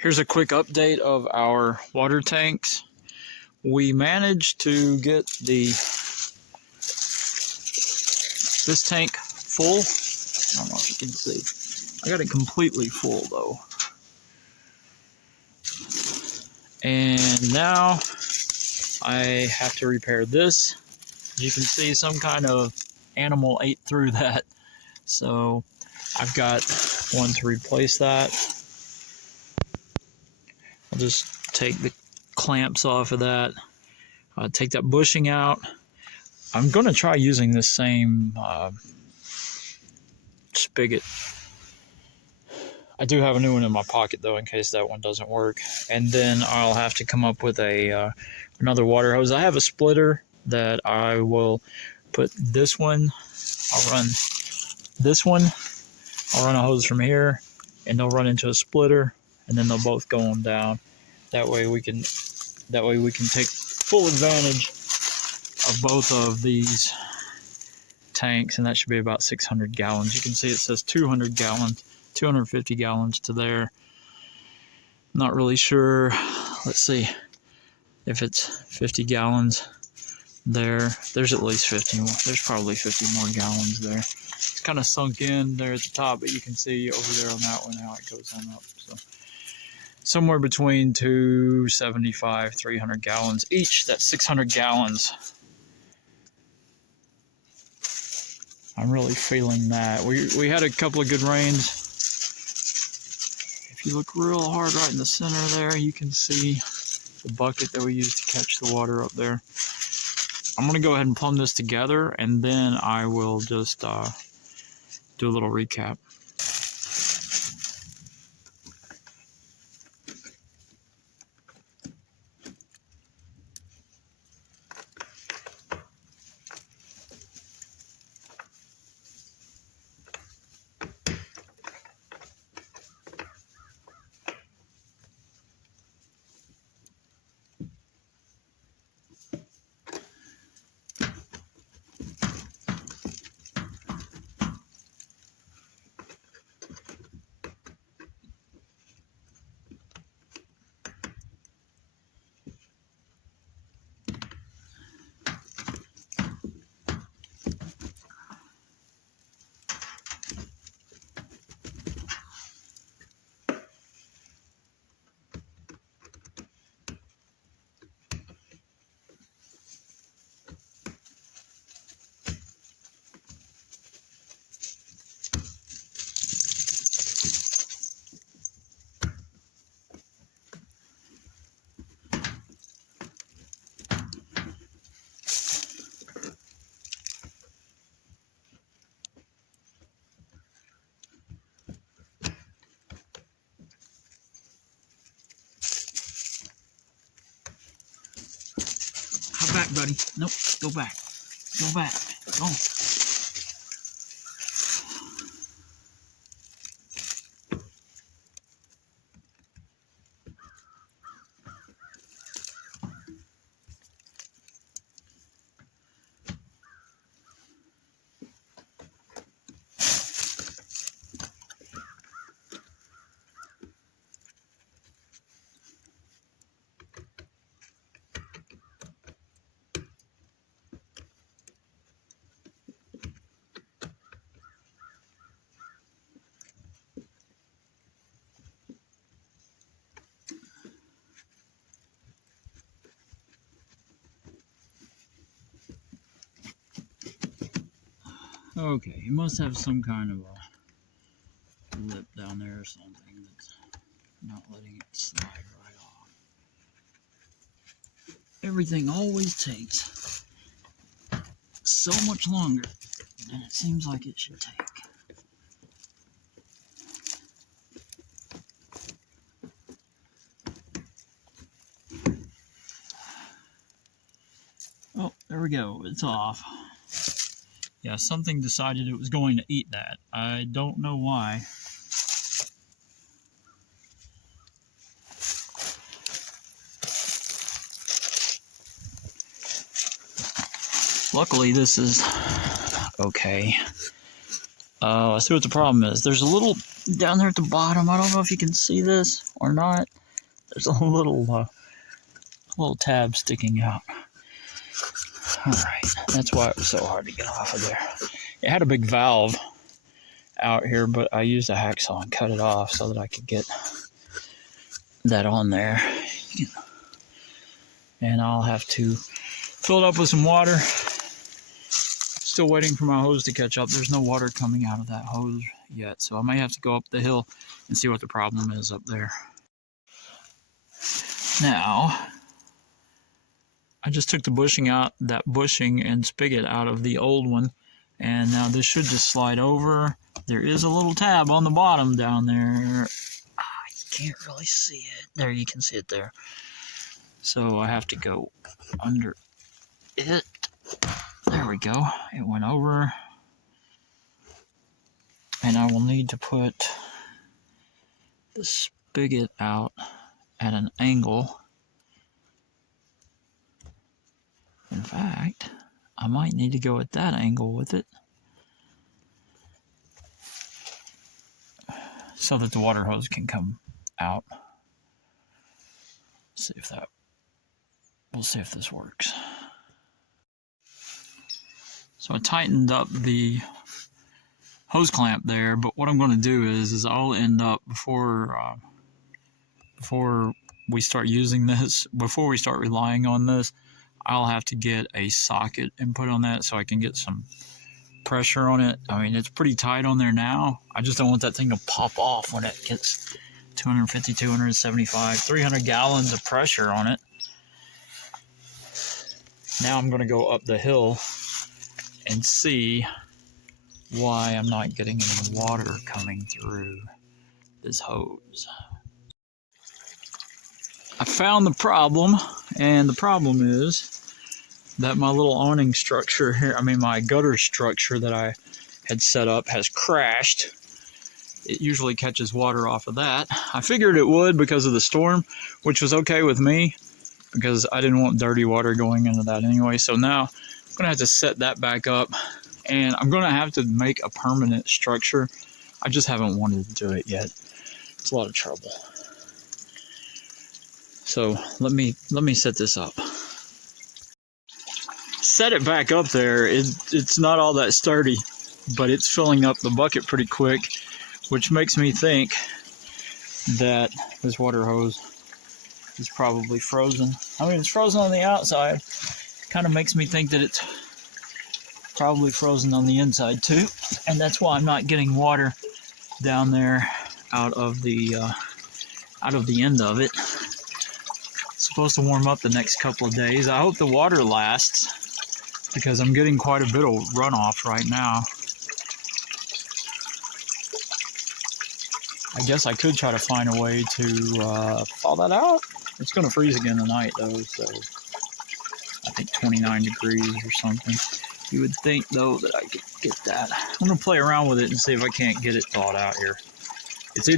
Here's a quick update of our water tanks. We managed to get this tank full. I don't know if you can see. I got it completely full though. And now I have to repair this. As you can see, some kind of animal ate through that. So I've got one to replace that. I'll just take the clamps off of that. Take that bushing out. I'm going to try using this same spigot. I do have a new one in my pocket though, in case that one doesn't work. And then I'll have to come up with another water hose. I have a splitter that I will put this one. I'll run this one. I'll run a hose from here, and they'll run into a splitter, and then they'll both go on down. That way we can take full advantage of both of these tanks, and that should be about 600 gallons. You can see it says 200 gallons, 250 gallons to there. Not really sure. Let's see if it's 50 gallons there. There's at least 50 more. There's probably 50 more gallons there. It's kind of sunk in there at the top, but you can see over there on that one how it goes on up. So somewhere between 275, 300 gallons each. That's 600 gallons. I'm really feeling that. We had a couple of good rains. If you look real hard right in the center there, you can see the bucket that we used to catch the water up there. I'm going to go ahead and plumb this together, and then I will just do a little recap. Hop back, buddy. Nope, go back. Go back. Go. Okay, you must have some kind of a lip down there or something that's not letting it slide right off. Everything always takes so much longer than it seems like it should take. Oh, there we go. It's off. Yeah, something decided it was going to eat that. I don't know why. Luckily, this is okay. I see what the problem is. There's a little down there at the bottom. I don't know if you can see this or not. There's a little tab sticking out. All right, that's why it was so hard to get off of there. It had a big valve out here, but I used a hacksaw and cut it off so that I could get that on there. And I'll have to fill it up with some water. Still waiting for my hose to catch up. There's no water coming out of that hose yet, so I might have to go up the hill and see what the problem is up there. Now, I just took the bushing out, that bushing and spigot out of the old one, and now this should just slide over. There is a little tab on the bottom down there. You can't really see it. There, you can see it there. So I have to go under it. There we go. It went over. And I will need to put the spigot out at an angle. In fact, I might need to go at that angle with it so that the water hose can come out. We'll see if this works. So I tightened up the hose clamp there, but what I'm going to do is I'll end up before we start using this, before we start relying on this, I'll have to get a socket and put on that so I can get some pressure on it. I mean, it's pretty tight on there now. I just don't want that thing to pop off when it gets 250, 275, 300 gallons of pressure on it. Now I'm going to go up the hill and see why I'm not getting any water coming through this hose. I found the problem, and the problem is that my little awning structure here, my gutter structure that I had set up has crashed. It usually catches water off of that. I figured it would because of the storm, which was okay with me because I didn't want dirty water going into that anyway. So now I'm gonna have to set that back up, and I'm gonna have to make a permanent structure. I just haven't wanted to do it yet. It's a lot of trouble. So let me set this up. Set it back up there. It's not all that sturdy, but it's filling up the bucket pretty quick, which makes me think that this water hose is probably frozen. I mean, it's frozen on the outside. Kind of makes me think that it's probably frozen on the inside too, and that's why I'm not getting water down there out of the end of it. It's supposed to warm up the next couple of days. I hope the water lasts because I'm getting quite a bit of runoff right now. I guess I could try to find a way to thaw that out. It's going to freeze again tonight though, so I think 29 degrees or something. You would think though that I could get that. I'm going to play around with it and see if I can't get it thawed out here. It's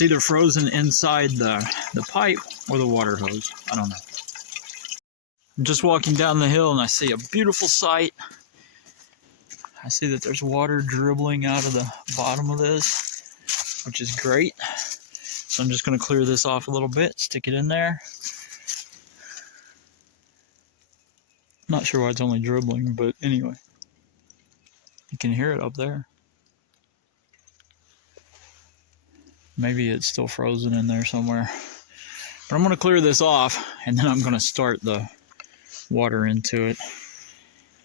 either frozen inside the pipe or the water hose. I don't know. I'm just walking down the hill and I see a beautiful sight. I see that there's water dribbling out of the bottom of this, which is great. So I'm just going to clear this off a little bit, stick it in there. Not sure why it's only dribbling, but anyway. You can hear it up there. Maybe it's still frozen in there somewhere. But I'm going to clear this off, and then I'm going to start the water into it.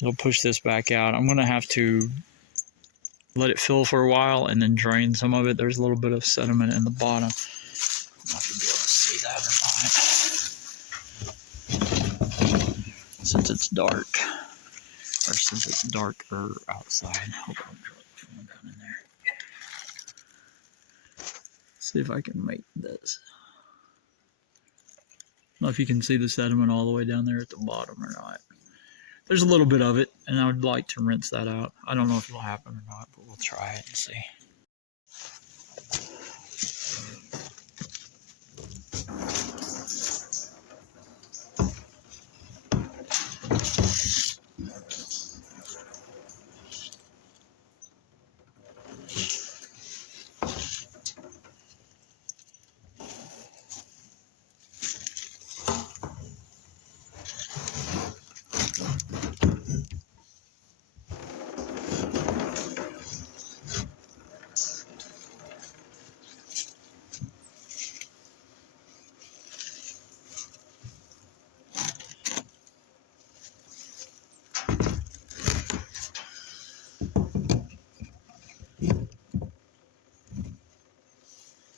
It'll push this back out. I'm going to have to let it fill for a while and then drain some of it. There's a little bit of sediment in the bottom. I don't know if you'll be able to see that or not. Since it's dark, or since it's darker outside. Hold on, draw the phone down in there. See if I can make this. I don't know if you can see the sediment all the way down there at the bottom or not. There's a little bit of it, and I would like to rinse that out. I don't know if it'll happen or not, but we'll try it and see.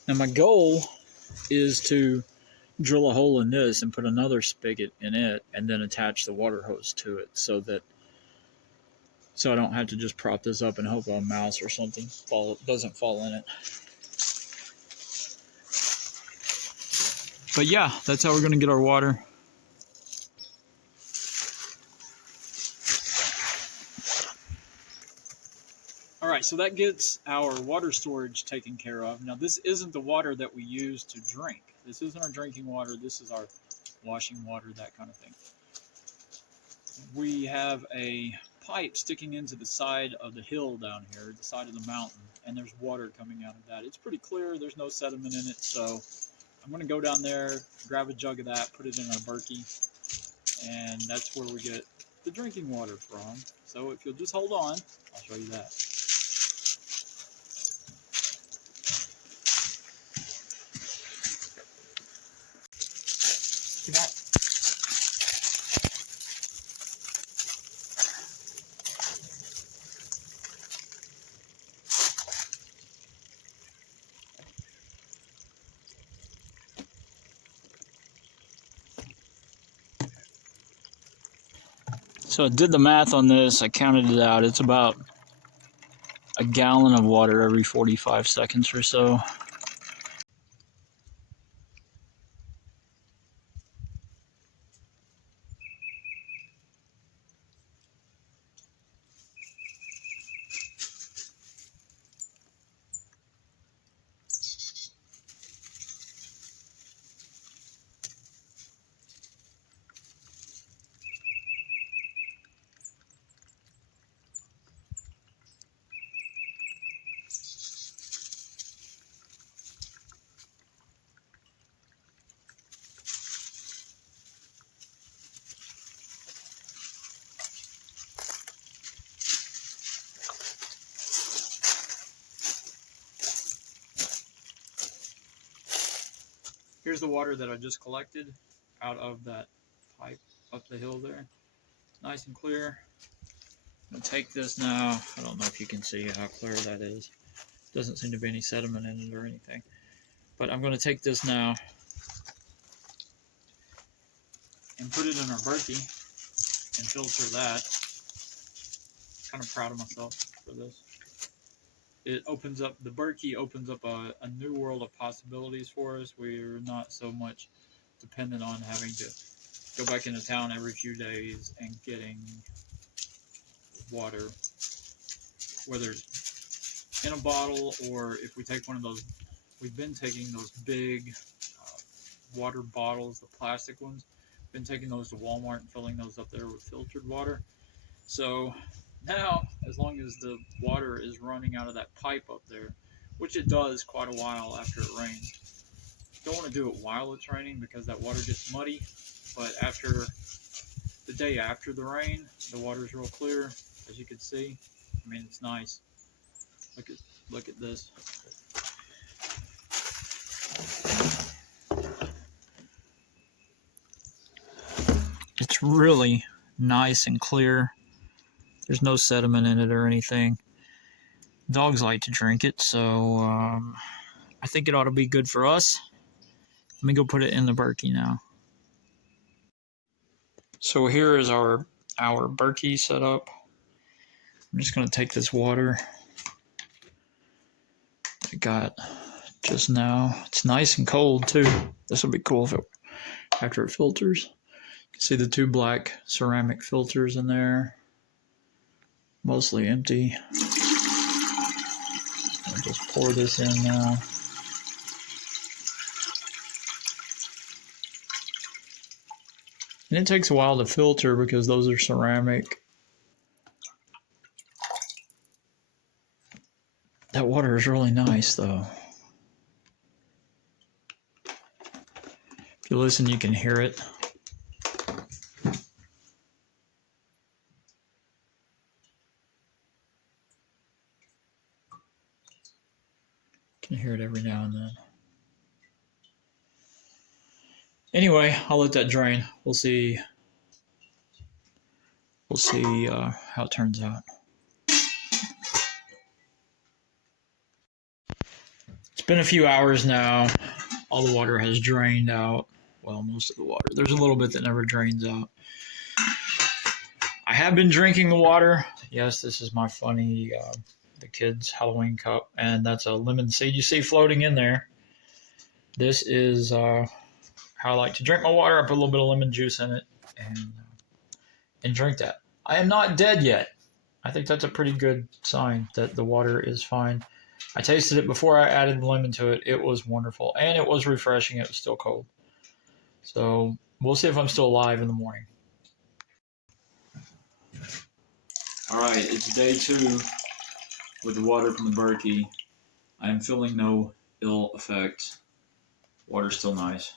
Now my goal is to drill a hole in this and put another spigot in it and then attach the water hose to it so I don't have to just prop this up and hope a mouse or something doesn't fall in it. But yeah, that's how we're going to get our water. All right, so that gets our water storage taken care of. Now, this isn't the water that we use to drink. This isn't our drinking water. This is our washing water, that kind of thing. We have a pipe sticking into the side of the hill down here, the side of the mountain, and there's water coming out of that. It's pretty clear. There's no sediment in it, so I'm going to go down there, grab a jug of that, put it in our Berkey, and that's where we get the drinking water from. So if you'll just hold on, I'll show you that. See that? So I did the math on this. I counted it out. It's about a gallon of water every 45 seconds or so. Here's the water that I just collected out of that pipe up the hill there. Nice and clear. I'm going to take this now. I don't know if you can see how clear that is. Doesn't seem to be any sediment in it or anything. But I'm going to take this now and put it in our Berkey and filter that. Kind of proud of myself for this. It opens up, the Berkey opens up a new world of possibilities for us. We're not so much dependent on having to go back into town every few days and getting water, whether it's in a bottle or if we take one of those. We've been taking those big water bottles, the plastic ones. Been taking those to Walmart and filling those up there with filtered water. So now, as long as the water is running out of that pipe up there, which it does quite a while after it rains. Don't want to do it while it's raining because that water gets muddy, but after the day after the rain, the water is real clear, as you can see. I mean, it's nice. Look at this. It's really nice and clear. There's no sediment in it or anything. Dogs like to drink it, so I think it ought to be good for us. Let me go put it in the Berkey now. So here is our Berkey set up. I'm just going to take this water I got just now. It's nice and cold too. This will be cool if after it filters. You can see the two black ceramic filters in there. Mostly empty. I'll just pour this in now. And it takes a while to filter because those are ceramic. That water is really nice though. If you listen, you can hear it. You can hear it every now and then. Anyway, I'll let that drain. We'll see how it turns out. It's been a few hours now. All the water has drained out. Well, most of the water. There's a little bit that never drains out. I have been drinking the water. Yes, this is my funny, the kids' Halloween cup, and that's a lemon seed you see floating in there. This is how I like to drink my water. I put a little bit of lemon juice in it and drink that. I am not dead yet. I think that's a pretty good sign that the water is fine. I tasted it before I added the lemon to it. It was wonderful, and it was refreshing. It was still cold. So we'll see if I'm still alive in the morning. All right, it's day 2 with the water from the Berkey. I am feeling no ill effects. Water's still nice.